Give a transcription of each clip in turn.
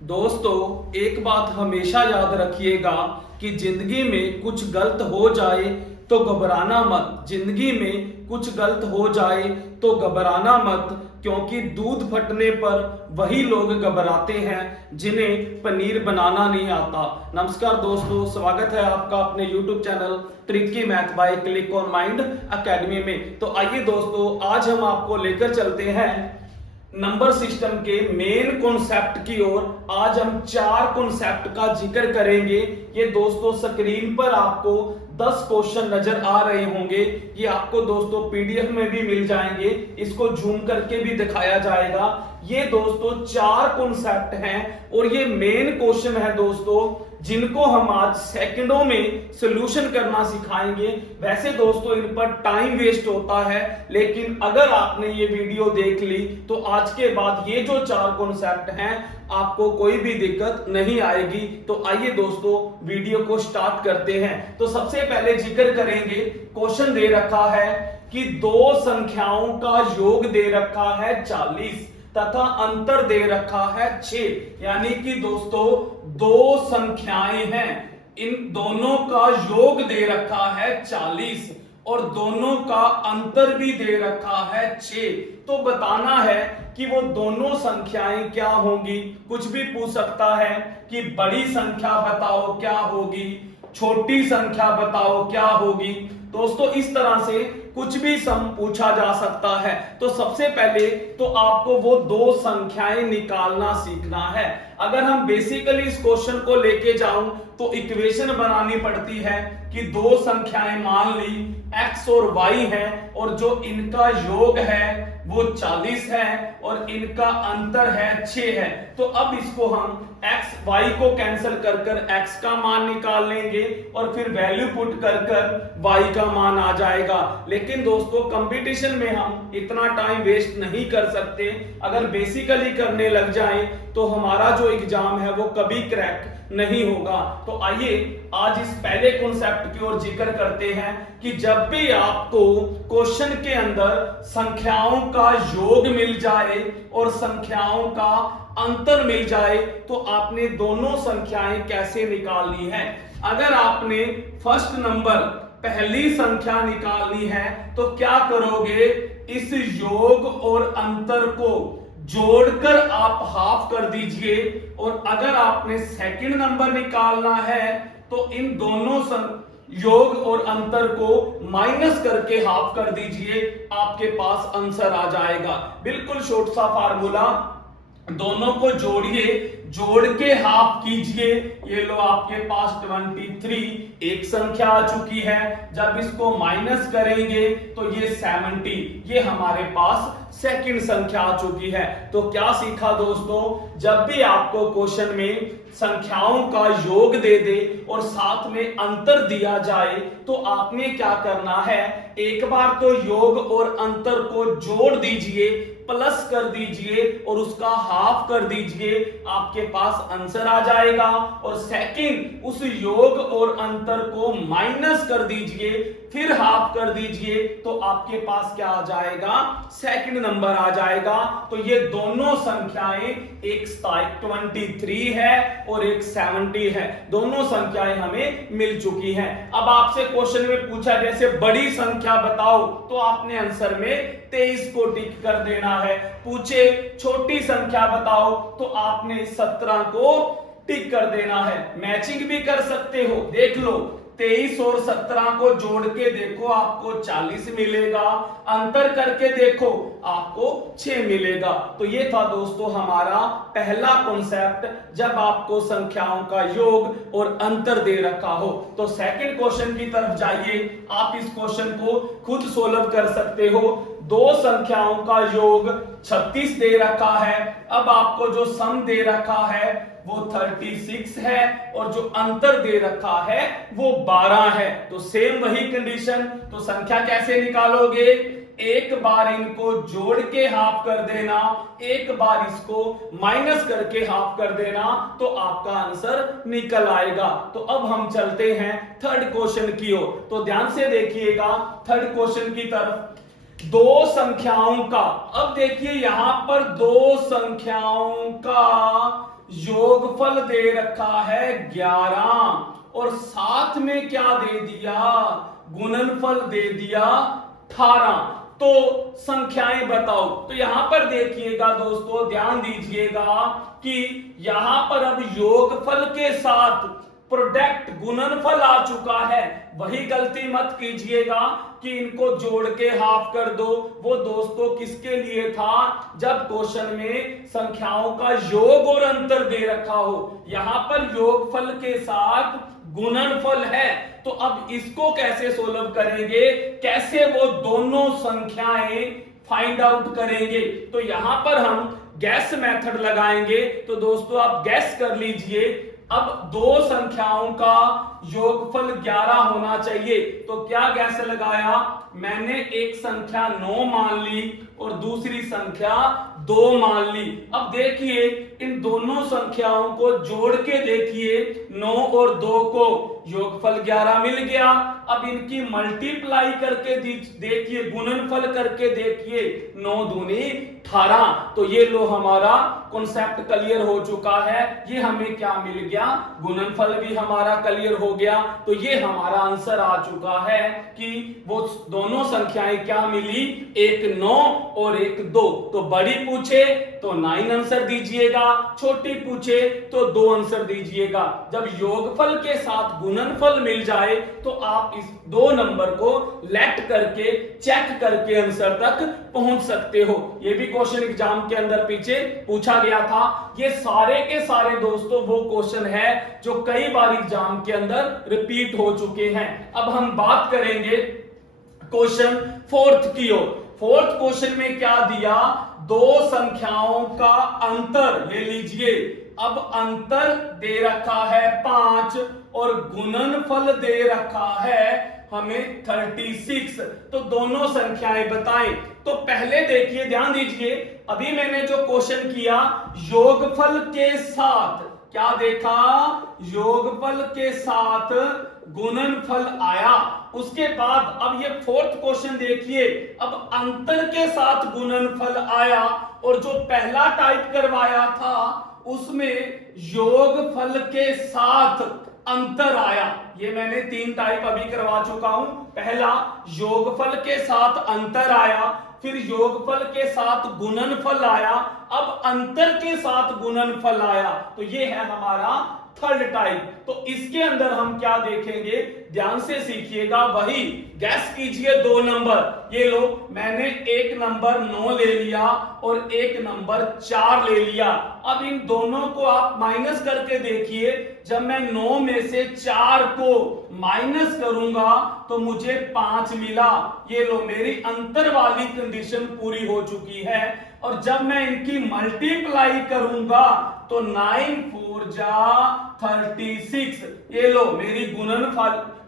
दोस्तों, एक बात हमेशा याद रखिएगा कि जिंदगी में कुछ गलत हो जाए तो घबराना मत। जिंदगी में कुछ गलत हो जाए तो घबराना मत, क्योंकि दूध फटने पर वही लोग घबराते हैं जिन्हें पनीर बनाना नहीं आता। नमस्कार दोस्तों, स्वागत है आपका अपने YouTube channel tricky math bye click on mind academy में। तो आइए दोस्तों, आज हम आपको लेकर चलते हैं नंबर सिस्टम के मेन कॉन्सेप्ट की ओर। आज हम 4 कॉन्सेप्ट का जिक्र करेंगे। ये दोस्तों स्क्रीन पर आपको 10 क्वेश्चन नजर आ रहे होंगे। ये आपको दोस्तों पीडीएफ में भी मिल जाएंगे, इसको जूम करके भी दिखाया जाएगा। ये दोस्तों 4 कॉन्सेप्ट हैं और ये मेन क्वेश्चन है दोस्तों, जिनको हम आज सेकंडों में सॉल्यूशन करना सिखाएंगे। वैसे दोस्तों इन पर टाइम वेस्ट होता है, लेकिन अगर आपने ये वीडियो देख ली तो आज के बाद ये जो 4 कॉन्सेप्ट हैं आपको कोई भी दिक्कत नहीं आएगी। तो आइए दोस्तों वीडियो को स्टार्ट करते हैं। तो सबसे पहले जिक्र करेंगे, क्वेश्चन दे रखा है कि दो संख्याओं का योग दे रखा है 40 तथा अंतर दे रखा है 6। यानी कि दोस्तों दो संख्याएं हैं, इन दोनों का योग दे रखा है 40 और दोनों का अंतर भी दे रखा है 6। तो बताना है कि वो दोनों संख्याएं क्या होंगी। कुछ भी पूछ सकता है कि बड़ी संख्या बताओ क्या होगी, छोटी संख्या बताओ क्या होगी। दोस्तों इस तरह से कुछ भी सम पूछा जा सकता है। तो सबसे पहले तो आपको वो दो संख्याएं निकालना सीखना है। अगर हम बेसिकली इस क्वेश्चन को लेके जाऊं तो इक्वेशन बनानी पड़ती है कि दो संख्याएं मान ली x और y है और जो इनका योग है वो 40 है और इनका अंतर है 6 है। तो अब इसको हम x y को कैंसिल कर कर x का मान निकाल लेंगे और फिर वैल्यू पुट कर कर y का मान आ जाएगा। लेकिन दोस्तों कंपटीशन में हम इतना टाइम वेस्ट नहीं कर सकते। अगर बेसिकली करने लग जाएं तो हमारा जो एग्जाम है वो कभी क्रैक नहीं होगा। तो आइए आज इस पहले कॉन्सेप्ट की ओर जिक्र करते हैं कि जब भी आपको क्वेश्चन के अंदर संख्याओं का योग मिल जाए और संख्याओं का अंतर मिल जाए तो आपने दोनों संख्याएं कैसे निकालनी है। अगर आपने फर्स्ट नंबर पहली संख्या निकालनी है तो क्या करोगे, इस योग और अंतर को जोड़कर आप हाफ कर दीजिए। और अगर आपने सेकंड नंबर निकालना है तो इन दोनों योग और अंतर को माइनस करके हाफ कर दीजिए, आपके पास आंसर आ जाएगा। बिल्कुल शॉर्ट सा फार्मूला, दोनों को जोड़िए, जोड़ के हाफ कीजिए। ये लो आपके पास 23 एक संख्या आ चुकी है। जब इसको माइनस करेंगे तो ये 70, ये हमारे पास सेकंड संख्या आ चुकी है। तो क्या सीखा दोस्तों, जब भी आपको क्वेश्चन में संख्याओं का योग दे दे और साथ में अंतर दिया जाए तो आपने क्या करना है, एक बार तो योग और अंतर को जोड़ दीजिए, प्लस कर दीजिए और उसका हाफ कर दीजिए, आपके पास आंसर आ जाएगा। और सेकंड उस योग और अंतर को माइनस कर दीजिए, फिर हाफ कर दीजिए, तो आपके पास क्या आ जाएगा, सेकंड नंबर आ जाएगा। तो ये दोनों संख्याएं, एक 23 है और एक 70 है, दोनों संख्याएं हमें मिल चुकी हैं। अब आपसे क्वेश्चन में पूछा जैसे बड़ी संख्या बताओ, तो आपने आंसर में 23 को टिक कर देना है। पूछे छोटी संख्या बताओ तो आपने 17 को टिक कर देना है। मैचिंग भी कर सकते हो, देख लो 23 और 17 को जोड़ के देखो आपको 40 मिलेगा, अंतर करके देखो आपको 6 मिलेगा। तो ये था दोस्तों हमारा पहला कॉन्सेप्ट, जब आपको संख्याओं का योग और अंतर दे रखा हो। तो सेकंड क्वेश्चन की तरफ जाइए, आप इस क्वेश्चन को खुद सोल्व कर सकते हो। दो संख्याओं का योग 36 दे रखा है। अब आपको जो सम दे रखा है वो 36 है और जो अंतर दे रखा है वो 12 है। तो सेम वही कंडीशन, तो संख्या कैसे निकालोगे, एक बार इनको जोड़ के हाफ कर देना, एक बार इसको माइनस करके हाफ कर देना, तो आपका आंसर निकल आएगा। तो अब हम चलते हैं थर्ड क्वेश्चन की ओर। तो ध्यान से देखिएगा थर्ड क्वेश्चन की तरफ। दो संख्याओं का, अब देखिए यहां पर दो संख्याओं का योगफल दे रखा है 11 और साथ में क्या दे दिया, गुणनफल दे दिया 18। तो संख्याएं बताओ। तो यहां पर देखिएगा दोस्तों, ध्यान दीजिएगा कि यहां पर अब योगफल के साथ प्रोडक्ट गुणनफल आ चुका है। वही गलती मत कीजिएगा कि इनको जोड़ के हाफ कर दो। वो दोस्तों किसके लिए था, जब क्वेश्चन में संख्याओं का योग और अंतर दे रखा हो। यहां पर योगफल के साथ गुणनफल है, तो अब इसको कैसे सोल्व करेंगे, कैसे वो दोनों संख्याएं फाइंड आउट करेंगे। तो यहां पर हम गैस मेथड लगाएंगे। तो दोस्तों आप गैस कर लीजिए, अब दो संख्याओं का योगफल 11 होना चाहिए। तो क्या गैस लगाया, मैंने एक संख्या 9 मान ली और दूसरी संख्या 2 मान ली। अब देखिए इन दोनों संख्याओं को जोड़ के देखिए, 9 और 2 को योगफल 11 मिल गया। अब इनकी मल्टीप्लाई करके देखिए, गुणनफल करके देखिए, 9 दूनी 18। तो ये लो हमारा कॉन्सेप्ट क्लियर हो चुका है। ये हमें क्या मिल गया, गुणनफल भी हमारा क्लियर हो गया। तो ये हमारा आंसर आ चुका है कि वो दोनों संख्याएं क्या मिली, एक 9 और एक 2। तो बड़ी पूछे तो 9 आंसर दीजिएगा, छोटी पूछे तो 2 आंसर दीजिएगा। जब योगफल के साथ गुणनफल मिल जाए तो आप इस 2 नंबर को लेट करके चेक करके आंसर तक पहुंच सकते हो। ये भी क्वेश्चन एग्जाम के अंदर पीछे पूछा गया था। ये सारे के सारे दोस्तों वो क्वेश्चन है जो कई बार एग्जाम के अंदर रिपीट हो चुके हैं। अब हम बात करेंगे क्वेश्चन 4th की ओर। 4th क्वेश्चन में क्या दिया, दो संख्याओं का अंतर ले लीजिए। अब अंतर दे रखा है 5 और गुणनफल दे रखा है हमें 36। तो दोनों संख्याएं बताएं। तो पहले देखिए, ध्यान दीजिए, अभी मैंने जो क्वेश्चन किया योगफल के साथ, क्या देखा, योगफल के साथ गुणनफल आया। उसके बाद अब ये 4th क्वेश्चन देखिए, अब अंतर के साथ गुणनफल आया और जो पहला टाइप करवाया था उसमें योगफल के साथ अंतर आया। ये मैंने 3 टाइप अभी करवा चुका हूं। पहला योगफल के साथ अंतर आया, फिर योगफल के साथ गुणनफल आया, अब अंतर के साथ गुणनफल आया। तो ये है हमारा 3rd टाइप। तो इसके अंदर हम क्या देखेंगे, ध्यान से सीखिएगा। वही गैस कीजिए 2 नंबर। ये लो, मैंने एक नंबर 9 ले लिया और एक नंबर 4 ले लिया। अब इन दोनों को आप माइनस करके देखिए। जब मैं 9 में से 4 को माइनस करूंगा तो मुझे 5 मिला। ये लो, मेरी अंतर वाली कंडीशन पूरी हो चुकी है। और जब मैं इनकी मल्टीप्लाई करूंगा तो 9 4 जा 36। ये लो, मेरी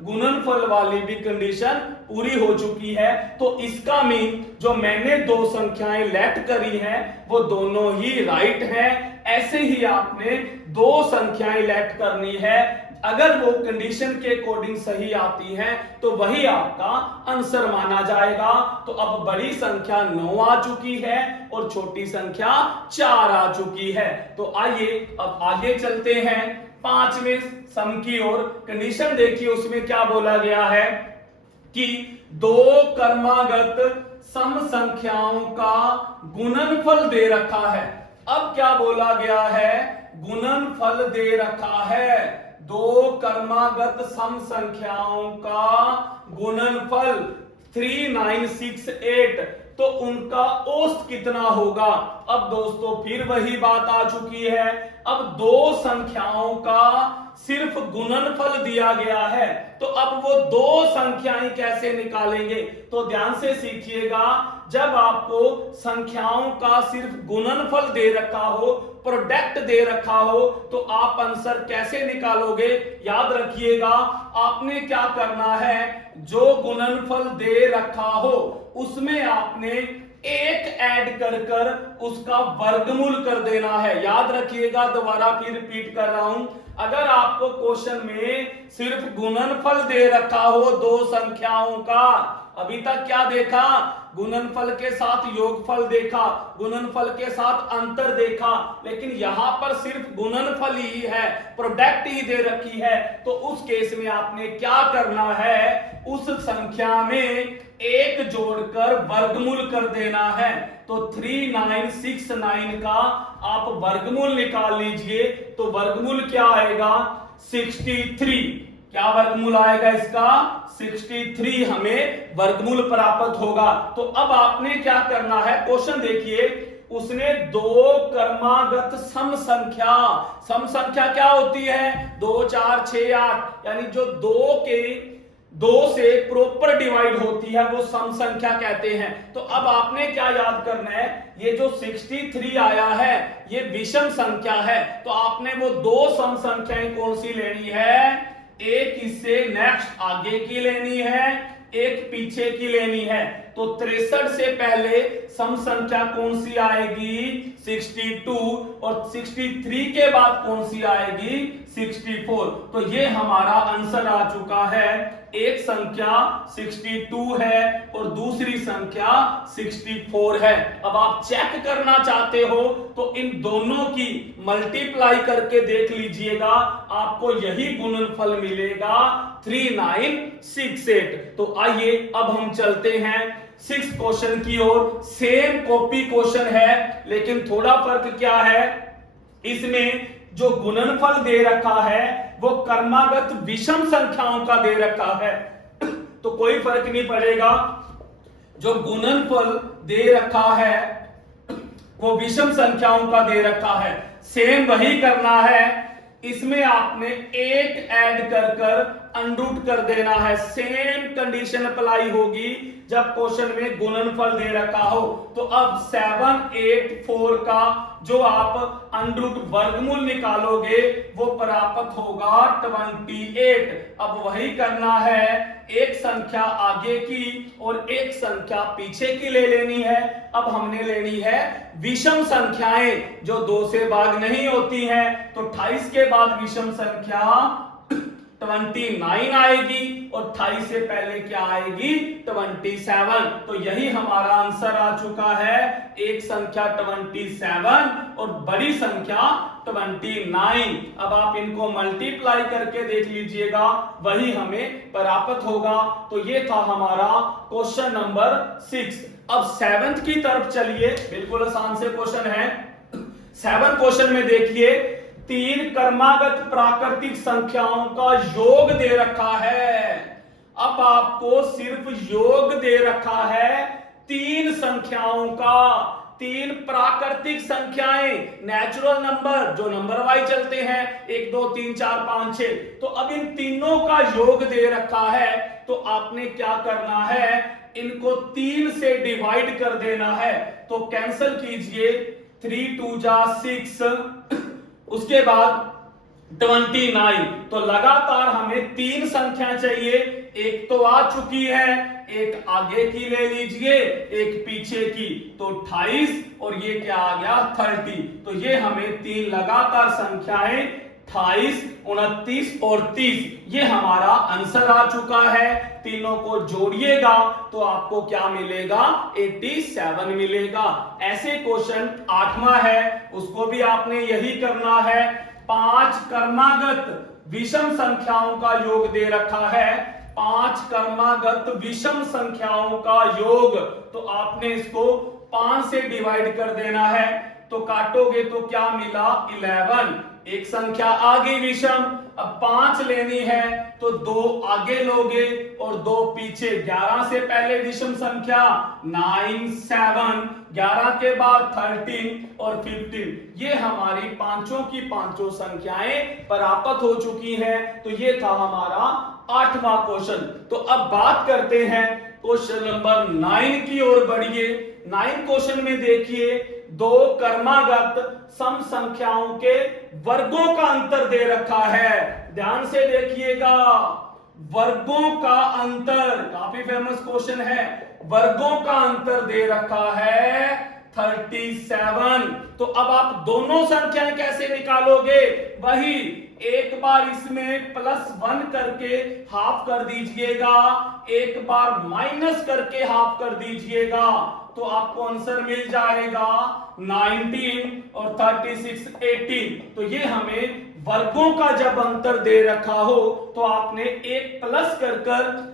गुणनफल वाली भी कंडीशन पूरी हो चुकी है। तो इसका मीन जो मैंने दो संख्याएं लेट करी है वो दोनों ही राइट है। ऐसे ही आपने दो संख्याएं लेट करनी है। अगर वो कंडीशन के अकॉर्डिंग सही आती है तो वही आपका आंसर माना जाएगा। तो अब बड़ी संख्या 9 आ चुकी है और छोटी संख्या 4 आ चुकी है। तो आइए अब आगे चलते हैं 5वें सम की ओर। कंडीशन देखिए, उसमें क्या बोला गया है कि दो क्रमागत सम संख्याओं का गुणनफल दे रखा है। अब क्या बोला गया है, गुणनफल दे रखा है। दो क्रमागत सम संख्याओं का गुणनफल 3968, तो उनका औसत कितना होगा। अब दोस्तों फिर वही बात आ चुकी है। अब दो संख्याओं का सिर्फ गुणनफल दिया गया है, तो अब वो दो संख्याएं कैसे निकालेंगे। तो ध्यान से सीखिएगा, जब आपको संख्याओं का सिर्फ गुणनफल दे रखा हो, प्रोडक्ट दे रखा हो, तो आप आंसर कैसे निकालोगे। याद रखिएगा, आपने क्या करना है, जो गुणनफल दे रखा हो उसमें आपने एक ऐड कर उसका वर्गमूल कर देना है। याद रखिएगा, दोबारा फिर रिपीट कर रहा हूं, अगर आपको क्वेश्चन में सिर्फ गुणनफल दे रखा हो दो संख्याओं का अभी तक क्या देखा, गुणनफल के साथ योगफल देखा, गुणनफल के साथ अंतर देखा, लेकिन यहां पर सिर्फ गुणनफल ही है, प्रोडक्ट ही दे रखी है। तो उस केस में आपने क्या करना है, उस संख्या में एक जोड़कर वर्गमूल कर देना है। तो 3969 का आप वर्गमूल निकाल लीजिए। तो वर्गमूल क्या आएगा, 63। क्या वर्गमूल आएगा इसका, 63 हमें वर्गमूल प्राप्त होगा। तो अब आपने क्या करना है, क्वेश्चन देखिए, उसने दो क्रमागत सम संख्या क्या होती है, 2 4 6 8, यानी जो दो से प्रॉपर डिवाइड होती है वो सम संख्या कहते हैं। तो अब आपने क्या याद करना है, ये जो 63 आया है ये विषम संख्या है। तो आपने वो दो सम संख्याएं कौन सी लेनी है, एक इससे नेक्स्ट आगे की लेनी है, एक पीछे की लेनी है। तो 63 से पहले सम संख्या कौन सी आएगी, 62, और 63 के बाद कौन सी आएगी, 64। तो ये हमारा आंसर आ चुका है। एक संख्या 62 है और दूसरी संख्या 64 है। अब आप चेक करना चाहते हो तो इन दोनों की मल्टीप्लाई करके देख लीजिएगा, आपको यही गुणनफल मिलेगा 3968। तो आइए अब हम चलते हैं 6th क्वेश्चन की ओर। सेम कॉपी क्वेश्चन है, लेकिन थोड़ा फर्क क्या है, इसमें जो गुणनफल दे रखा है वो क्रमागत विषम संख्याओं का दे रखा है। तो कोई फर्क नहीं पड़ेगा, जो गुणनफल दे रखा है वो विषम संख्याओं का दे रखा है, सेम वही करना है। इसमें आपने 8 ऐड कर अनरूट कर देना है। सेम कंडीशन अप्लाई होगी जब क्वेश्चन में गुणनफल दे रखा हो। तो अब 784 का जो आप अनरूट वर्गमूल निकालोगे वो प्राप्त होगा 28। अब वही करना है, एक संख्या आगे की और एक संख्या पीछे की ले लेनी है। अब हमने लेनी है विषम संख्याएं जो 2 से भाग नहीं होती हैं। तो 28 के बाद विषम संख्या 29 आएगी और 28 से पहले क्या आएगी, 27। तो यही हमारा आंसर आ चुका है, एक संख्या 27 और बड़ी संख्या 29। अब आप इनको मल्टीप्लाई करके देख लीजिएगा, वही हमें प्राप्त होगा। तो ये था हमारा क्वेश्चन नंबर 6। अब 7th की तरफ चलिए, बिल्कुल आसान से क्वेश्चन है। 7th क्वेश्चन में देखिए, 3 क्रमागत प्राकृतिक संख्याओं का योग दे रखा है। अब आपको सिर्फ योग दे रखा है 3 संख्याओं का, 3 प्राकृतिक संख्याएं, नेचुरल नंबर जो नंबर वाइज चलते हैं, 1 2 3 4 5 6। तो अब इन तीनों का योग दे रखा है। तो आपने क्या करना है, इनको 3 से डिवाइड कर देना है। तो कैंसिल कीजिए, 3 2 जा 6, उसके बाद 29। तो लगातार हमें 3 संख्या चाहिए, एक तो आ चुकी है, एक आगे की ले लीजिए, एक पीछे की। तो 28 और ये क्या आ गया, 30। तो ये हमें 3 लगातार संख्याएं 28, 29 और 30, ये हमारा आंसर आ चुका है। तीनों को जोड़िएगा तो आपको क्या मिलेगा, 87 मिलेगा। ऐसे क्वेश्चन 8वां है, उसको भी आपने यही करना है। 5 क्रमागत विषम संख्याओं का योग दे रखा है, 5 क्रमागत विषम संख्याओं का योग। तो आपने इसको 5 से डिवाइड कर देना है। तो काटोगे तो क्या मिला, 11। एक संख्या आगे विषम, अब 5 लेनी है तो 2 आगे लोगे और 2 पीछे। 11 से पहले विषम संख्या 9 7, 11 के बाद 13 और 15। ये हमारी पांचों की पांचों संख्याएं प्राप्त हो चुकी हैं। तो ये था हमारा 8वां क्वेश्चन। तो अब बात करते हैं क्वेश्चन नंबर 9 की ओर बढ़िए। 9 क्वेश्चन में देखिए, 2 क्रमागत सम संख्याओं के वर्गों का अंतर दे रखा है। ध्यान से देखिएगा, वर्गों का अंतर, काफी फेमस क्वेश्चन है। वर्गों का अंतर दे रखा है 37। तो अब आप दोनों संख्याएं कैसे निकालोगे, वही एक बार इसमें +1 करके हाफ कर दीजिएगा, एक बार माइनस करके हाफ कर दीजिएगा, तो आपको आंसर मिल जाएगा 19 और 36 18। तो ये हमें वर्गों का जब अंतर दे रखा हो तो आपने एक प्लस कर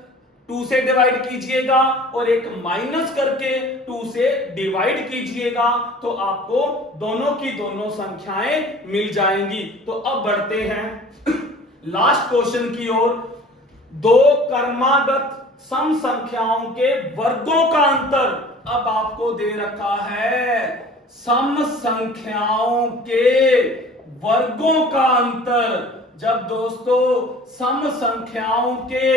2 से डिवाइड कीजिएगा और एक माइनस करके 2 से डिवाइड कीजिएगा, तो आपको दोनों की दोनों संख्याएं मिल जाएंगी। तो अब बढ़ते हैं लास्ट क्वेश्चन की ओर। दो क्रमागत सम संख्याओं के वर्गों का अंतर अब आपको दे रखा है। सम संख्याओं के वर्गों का अंतर, जब दोस्तों सम संख्याओं के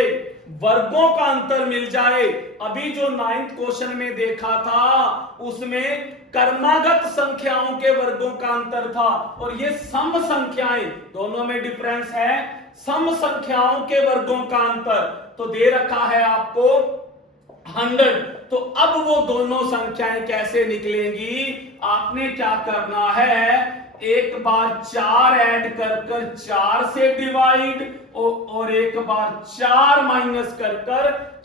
वर्गों का अंतर मिल जाए, अभी जो 9th क्वेश्चन में देखा था उसमें क्रमागत संख्याओं के वर्गों का अंतर था और ये सम संख्याएं, दोनों में डिफरेंस है। सम संख्याओं के वर्गों का अंतर तो दे रखा है आपको 100। तो अब वो दोनों संख्याएं कैसे निकलेंगी, आपने क्या करना है, एक बार 4 ऐड कर 4 से डिवाइड और एक बार 4 माइनस कर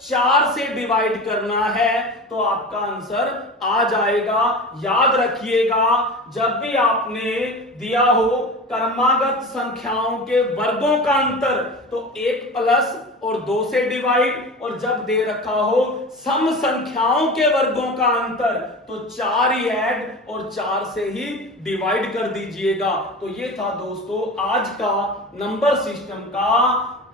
4 से डिवाइड करना है, तो आपका आंसर आ जाएगा। याद रखिएगा, जब भी आपने दिया हो क्रमागत संख्याओं के वर्गों का अंतर तो 1 प्लस और 2 से डिवाइड, और जब दे रखा हो सम संख्याओं के वर्गों का अंतर तो 4 ही ऐड और 4 से ही डिवाइड कर दीजिएगा। तो ये था दोस्तों आज का नंबर सिस्टम का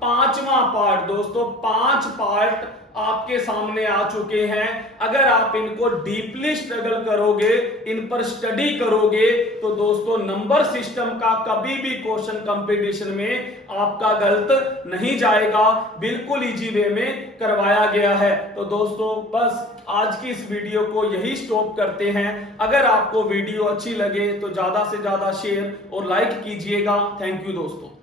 5वां पार्ट। दोस्तों 5 पार्ट आपके सामने आ चुके हैं। अगर आप इनको डीपली स्ट्रगल करोगे, इन पर स्टडी करोगे, तो दोस्तों नंबर सिस्टम का कभी भी क्वेश्चन कंपटीशन में आपका गलत नहीं जाएगा, बिल्कुल इजी वे में करवाया गया है। तो दोस्तों बस आज की इस वीडियो को यही स्टॉप करते हैं। अगर आपको वीडियो अच्छी लगे तो ज्यादा से ज्यादा शेयर और लाइक कीजिएगा। थैंक यू दोस्तों।